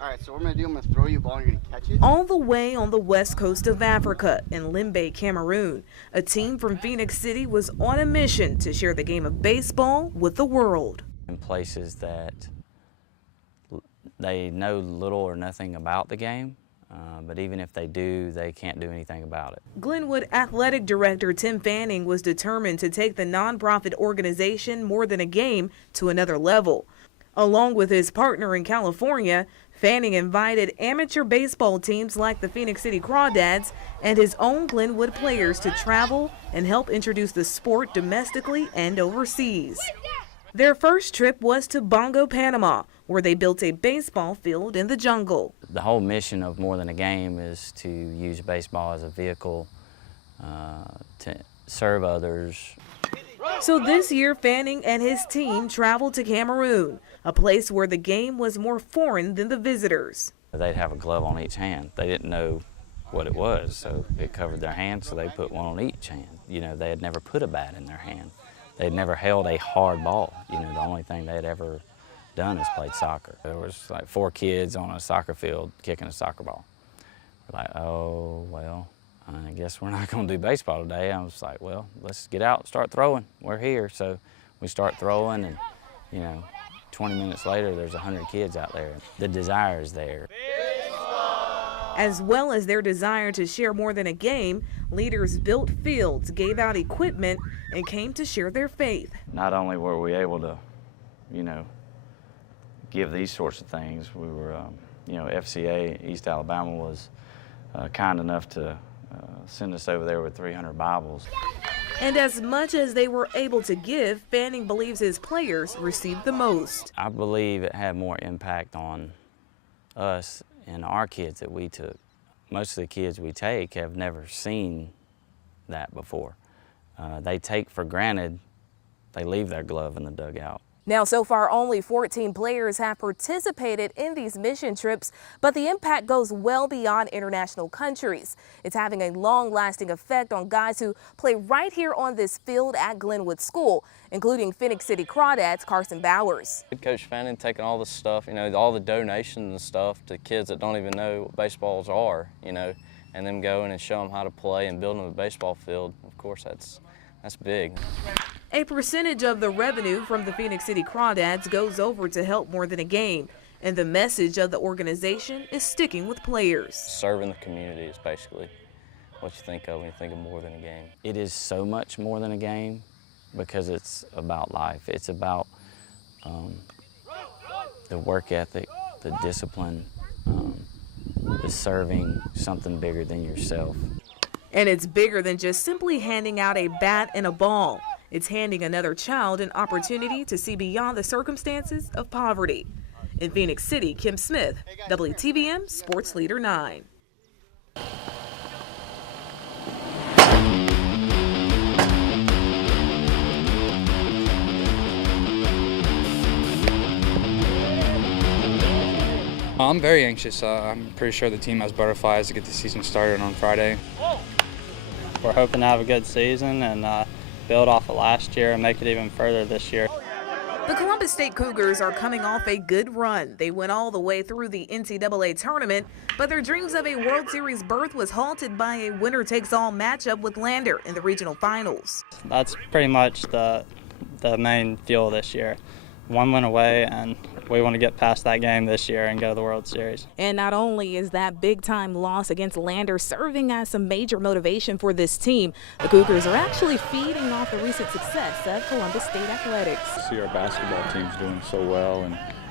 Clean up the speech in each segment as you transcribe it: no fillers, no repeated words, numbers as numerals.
All right, so what I'm going to do, I'm going to throw you a ball and you're going to catch it. All the way on the west coast of Africa, in Limbe, Cameroon, a team from Phoenix City was on a mission to share the game of baseball with the world. In places that they know little or nothing about the game, but even if they do, they can't do anything about it. Glenwood Athletic Director Tim Fanning was determined to take the nonprofit organization More Than a Game to another level. Along with his partner in California, Fanning invited amateur baseball teams like the Phoenix City Crawdads and his own Glenwood players to travel and help introduce the sport domestically and overseas. Their first trip was to Bongo, Panama, where they built a baseball field in the jungle. The whole mission of More Than a Game is to use baseball as a vehicle to serve others. So this year, Fanning and his team traveled to Cameroon, a place where the game was more foreign than the visitors. They'd have a glove on each hand. They didn't know what it was, so it covered their hands, so they put one on each hand. You know, they had never put a bat in their hand. They'd never held a hard ball. You know, the only thing they had ever done is played soccer. There was like 4 kids on a soccer field kicking a soccer ball. We're like, oh, well, I guess we're not going to do baseball today. I was like, well, let's get out and start throwing. We're here. So we start throwing, and, you know, 20 minutes later, there's 100 kids out there. The desire is there. As well as their desire to share more than a game, leaders built fields, gave out equipment, and came to share their faith. Not only were we able to, you know, give these sorts of things, we were, you know, FCA East Alabama was kind enough to send us over there with 300 Bibles. And as much as they were able to give, Fanning believes his players received the most. I believe it had more impact on us and our kids that we took. Most of the kids we take have never seen that before. They take for granted, they leave their glove in the dugout. Now, so far, only 14 players have participated in these mission trips, but the impact goes well beyond international countries. It's having a long-lasting effect on guys who play right here on this field at Glenwood School, including Phoenix City Crawdads Carson Bowers. Coach Fanning taking all this stuff, you know, all the donations and stuff to kids that don't even know what baseballs are, you know, and them going and show them how to play and build them a baseball field. Of course, that's big. A percentage of the revenue from the Phoenix City Crawdads goes over to help More Than a Game, and the message of the organization is sticking with players. Serving the community is basically what you think of when you think of More Than a Game. It is so much more than a game because it's about life. It's about the work ethic, the discipline, the serving something bigger than yourself. And it's bigger than just simply handing out a bat and a ball. It's handing another child an opportunity to see beyond the circumstances of poverty. In Phoenix City, Kim Smith, WTVM Sports Leader 9. I'm very anxious. I'm pretty sure the team has butterflies to get the season started on Friday. We're hoping to have a good season and build off of last year and make it even further this year. The Columbus State Cougars are coming off a good run. They went all the way through the NCAA tournament, but their dreams of a World Series berth was halted by a winner-takes-all matchup with Lander in the regional finals. That's pretty much the main fuel this year. One win away, and we want to get past that game this year and go to the World Series. And not only is that big-time loss against Lander serving as some major motivation for this team, the Cougars are actually feeding off the recent success of Columbus State Athletics. See our basketball teams doing so well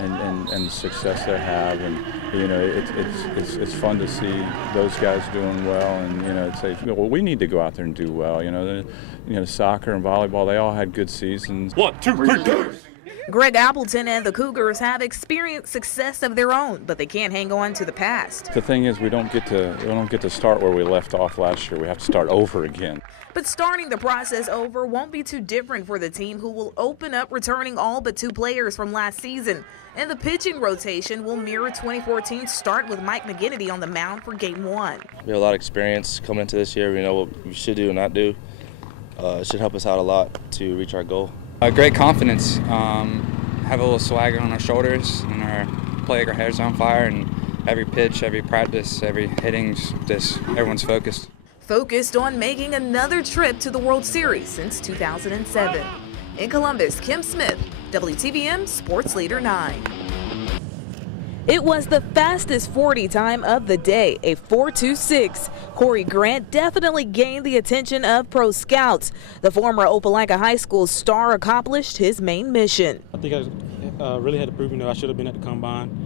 and the success they have, and you know it's fun to see those guys doing well, and you know say, well, we need to go out there and do well. You know, soccer and volleyball, they all had good seasons. 1, 2, 3, 4. Greg Appleton and the Cougars have experienced success of their own, but they can't hang on to the past. The thing is, we don't get to start where we left off last year. We have to start over again. But starting the process over won't be too different for the team, who will open up returning all but 2 players from last season. And the pitching rotation will mirror 2014's start with Mike McGinnity on the mound for Game 1. We have a lot of experience coming into this year. We know what we should do and not do. It should help us out a lot to reach our goal. Great confidence. Have a little swagger on our shoulders and play like our heads on fire, and every pitch, every practice, every hitting's just everyone's focused. Focused on making another trip to the World Series since 2007. In Columbus, Kim Smith, WTVM Sports Leader 9. It was the fastest 40 time of the day, a 4.26. Corey Grant definitely gained the attention of pro scouts. The former Opelika High School star accomplished his main mission. I think I really had to prove, I should have been at the combine.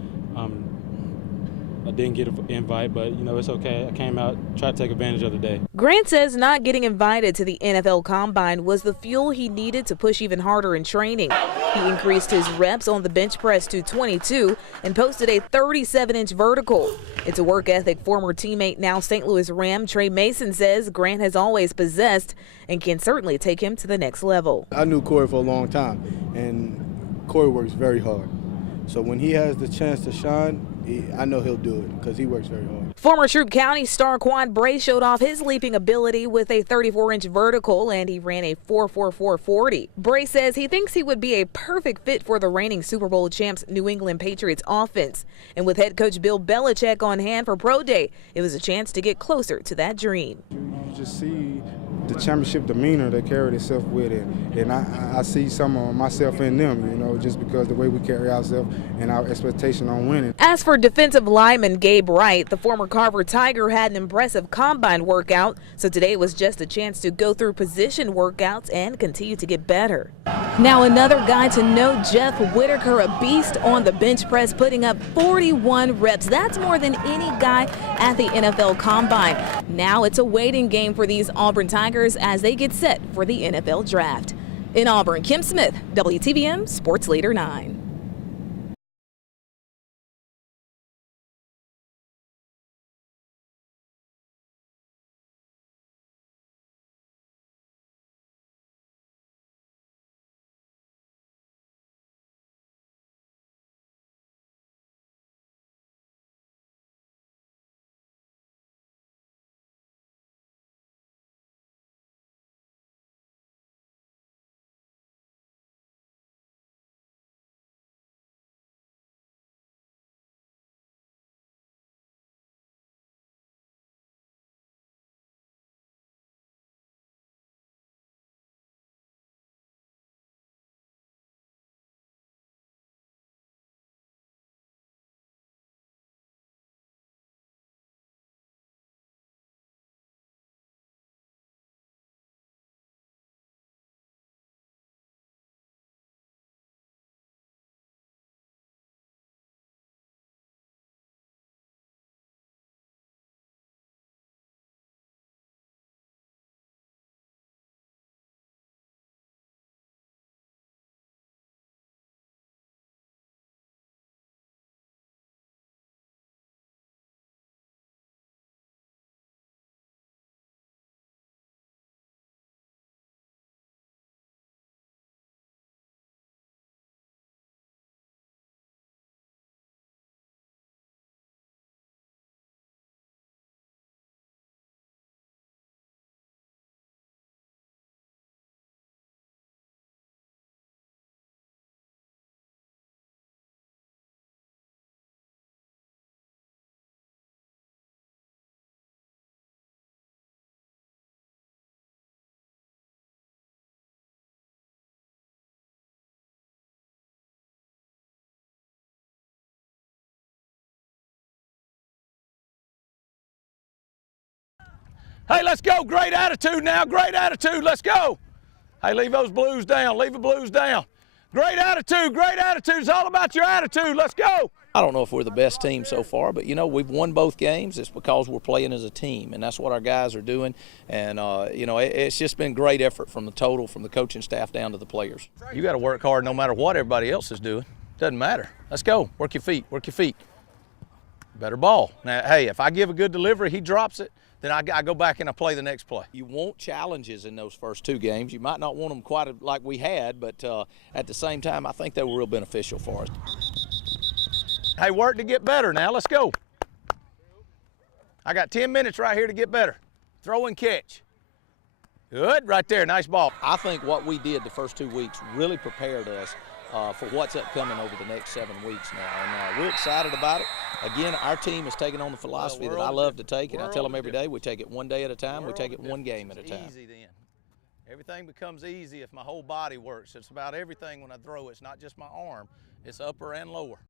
I didn't get an invite, but, it's okay. I came out, tried to take advantage of the day. Grant says not getting invited to the NFL Combine was the fuel he needed to push even harder in training. He increased his reps on the bench press to 22 and posted a 37-inch vertical. It's a work ethic former teammate, now St. Louis Ram Trey Mason, says Grant has always possessed and can certainly take him to the next level. I knew Corey for a long time, and Corey works very hard. So when he has the chance to shine, I know he'll do it because he works very hard. Former Troup County star Quan Bray showed off his leaping ability with a 34-inch vertical, and he ran a 4.44 40. Bray says he thinks he would be a perfect fit for the reigning Super Bowl champs New England Patriots offense. And with head coach Bill Belichick on hand for Pro Day, it was a chance to get closer to that dream. You just see the championship demeanor they carry themselves with it, and I see some of myself in them, just because the way we carry ourselves and our expectation on winning. As for defensive lineman Gabe Wright, the former Carver Tiger had an impressive combine workout, so today was just a chance to go through position workouts and continue to get better. Now another guy to know, Jeff Whitaker, a beast on the bench press, putting up 41 reps. That's more than any guy at the NFL Combine. Now it's a waiting game for these Auburn Tigers as they get set for the NFL Draft. In Auburn, Kim Smith, WTVM Sports Leader 9. Hey, let's go. Great attitude now. Great attitude. Let's go. Hey, leave those blues down. Leave the blues down. Great attitude. Great attitude. It's all about your attitude. Let's go. I don't know if we're the best team so far, but, we've won both games. It's because we're playing as a team, and that's what our guys are doing. And, it's just been great effort from the coaching staff down to the players. You got to work hard no matter what everybody else is doing. Doesn't matter. Let's go. Work your feet. Work your feet. Better ball. Now, hey, if I give a good delivery, he drops it, then I go back and I play the next play. You want challenges in those first two games. You might not want them quite like we had, but at the same time, I think they were real beneficial for us. Hey, work to get better now. Let's go. I got 10 minutes right here to get better. Throw and catch. Good, right there, nice ball. I think what we did the first 2 weeks really prepared us for what's upcoming over the next 7 weeks now. And we're excited about it. Again, our team is taking on the philosophy that I love to take, and I tell them every day, we take it one day at a time, we take it one game at a time. Easy then. Everything becomes easy if my whole body works. It's about everything when I throw. It's not just my arm. It's upper and lower.